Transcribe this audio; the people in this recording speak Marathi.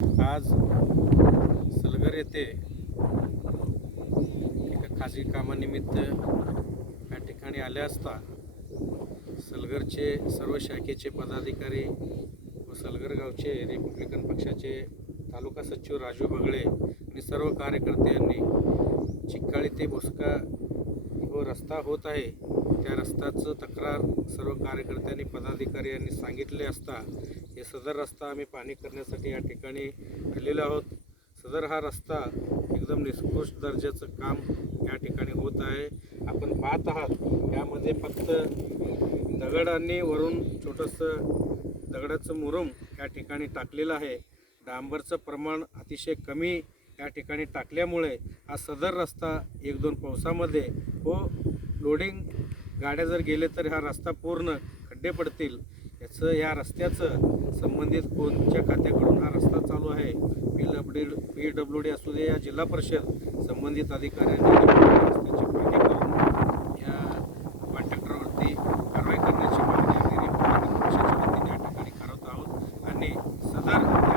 आज सलगर येथे एका खासगी कामानिमित्त या ठिकाणी आले असता सलगरचे सर्व शाखेचे पदाधिकारी व सलगर गावचे रिपब्लिकन पक्षाचे तालुका सचिव राजू बगळे आणि सर्व कार्यकर्ते यांनी चिक्काळी ते भुसका रस्ता होत आहे त्या रस्त्याचं तक्रार सर्व कार्यकर्त्यांनी पदाधिकारी यांनी सांगितले असता हे सदर रस्ता आम्ही पाणी करण्यासाठी या ठिकाणी आलेलो आहोत. सदर हा रस्ता एकदम निष्कृष्ट दर्जाचं काम या ठिकाणी होत आहे. आपण पाहत आहात यामध्ये फक्त दगडांनी वरून छोटंसं दगडाचं मुरुम या ठिकाणी टाकलेलं आहे. डांबरचं प्रमाण अतिशय कमी या ठिकाणी टाकल्यामुळे हा सदर रस्ता एक दोन पावसामध्ये हो, व लोडिंग गाड्या जर गेले तर हा रस्ता पूर्ण खड्डे पडतील. याचं या रस्त्याचं संबंधित कोणच्या खात्याकडून हा रस्ता चालू आहे P W P W D असू दे या जिल्हा परिषद संबंधित अधिकाऱ्यांनी या रस्त्याची पाहणी करून या कॉन्ट्रॅक्टरवरती कारवाई करण्याची मागणी आम्ही पक्षाच्या वतीने या ठिकाणी करत आहोत. आणि सदर